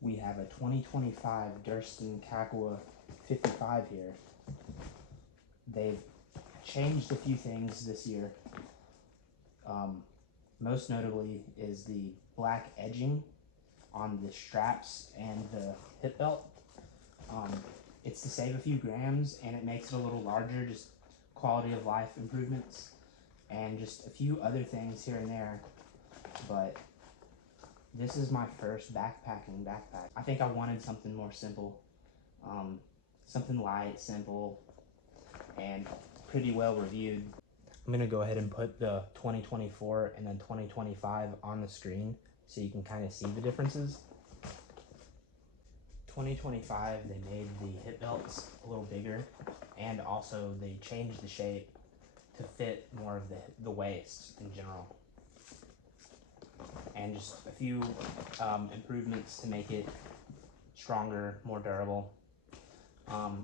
we have a 2025 Durston Kakwa 55 here. They've changed a few things this year. Most notably is the black edging on the straps and the hip belt. It's to save a few grams, and it makes it a little larger, just quality of life improvements, and just a few other things here and there. But this is my first backpacking backpack. I think I wanted something more simple, something light, simple, and pretty well reviewed. I'm gonna go ahead and put the 2024 and then 2025 on the screen so you can kind of see the differences. 2025, they made the hip belts a little bigger, and also they changed the shape to fit more of the waist in general. And just a few improvements to make it stronger, more durable.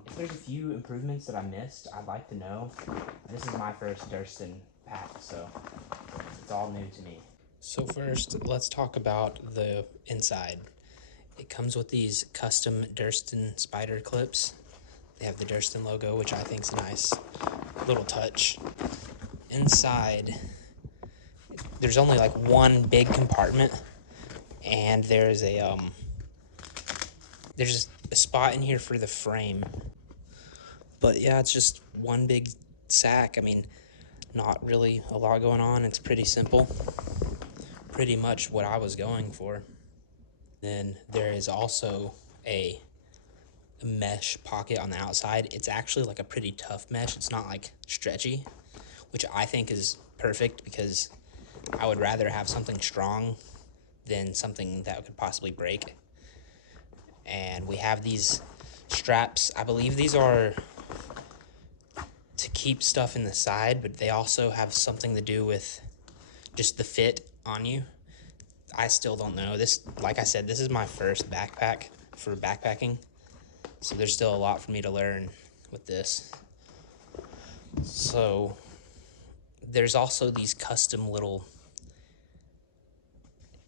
If there's a few improvements that I missed, I'd like to know. This is my first Durston pack, so it's all new to me. So first, let's talk about the inside. It comes with these custom Durston spider clips. They have the Durston logo, which I think is a nice little touch. Inside, there's only like one big compartment, and there's a spot in here for the frame. But yeah, it's just one big sack. I mean, not really a lot going on. It's pretty simple. Pretty much what I was going for. Then there is also a mesh pocket on the outside. It's actually like a pretty tough mesh. It's not like stretchy, which I think is perfect because I would rather have something strong than something that could possibly break. And we have these straps. I believe these are to keep stuff in the side, but they also have something to do with just the fit on you. I still don't know. This, like I said, this is my first backpack for backpacking, so there's still a lot for me to learn with this. So there's also these custom little,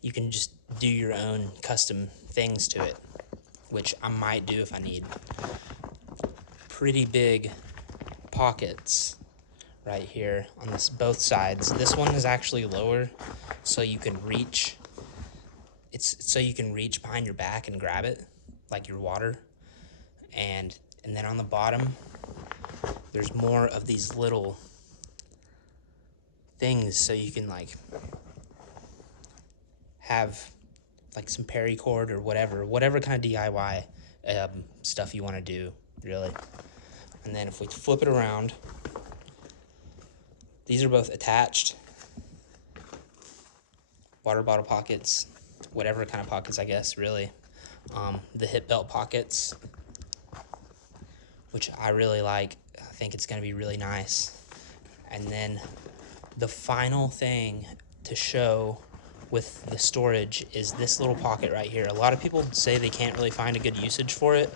you can just do your own custom things to it, which I might do if I need. Pretty big pockets right here on this both sides. This one is actually lower, so you can reach. So you can reach behind your back and grab it, like your water. And then on the bottom, there's more of these little things, so you can like have like some paracord or whatever kind of DIY stuff you want to do, really. And then if we flip it around, these are both attached. Water bottle pockets, whatever kind of pockets, I guess, really. The hip belt pockets, which I really like. I think it's going to be really nice. And then the final thing to show with the storage is this little pocket right here. A lot of people say they can't really find a good usage for it,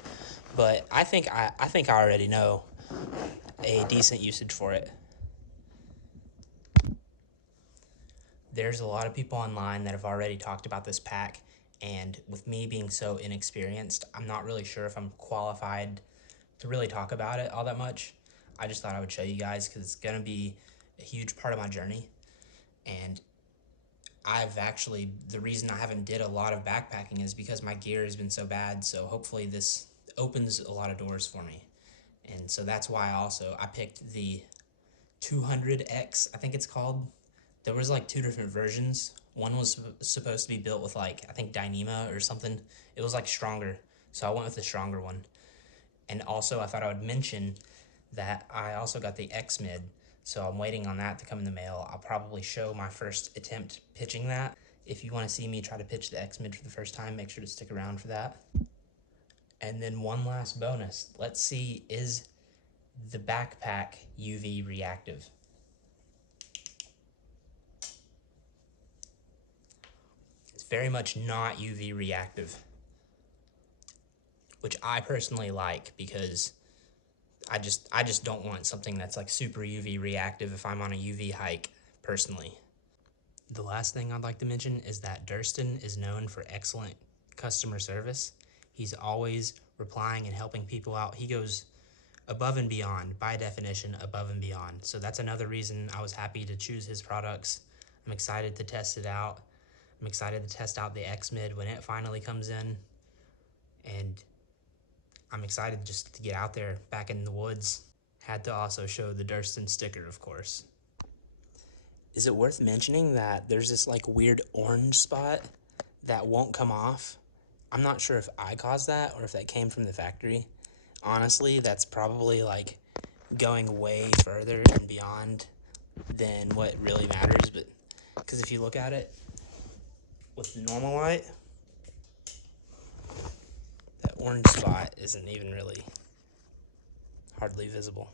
but I think I already know a decent usage for it. There's a lot of people online that have already talked about this pack, and with me being so inexperienced, I'm not really sure if I'm qualified to really talk about it all that much. I just thought I would show you guys because it's going to be a huge part of my journey. And the reason I haven't did a lot of backpacking is because my gear has been so bad, so hopefully this opens a lot of doors for me. And so that's why I picked the 200X, I think it's called. There was like two different versions. One was supposed to be built with like, I think Dyneema or something. It was like stronger, so I went with the stronger one. And also I thought I would mention that I also got the X-Mid, so I'm waiting on that to come in the mail. I'll probably show my first attempt pitching that. If you want to see me try to pitch the X-Mid for the first time, make sure to stick around for that. And then one last bonus. Let's see, is the backpack UV reactive? It's very much not UV reactive, which I personally like because I just don't want something that's like super UV reactive if I'm on a UV hike, personally. The last thing I'd like to mention is that Durston is known for excellent customer service. He's always replying and helping people out. He goes above and beyond, by definition, above and beyond. So that's another reason I was happy to choose his products. I'm excited to test it out. I'm excited to test out the X-Mid when it finally comes in. And I'm excited just to get out there back in the woods. Had to also show the Durston sticker, of course. Is it worth mentioning that there's this like weird orange spot that won't come off? I'm not sure if I caused that or if that came from the factory. Honestly, that's probably like going way further and beyond than what really matters. But because if you look at it with the normal light, that orange spot isn't even really hardly visible.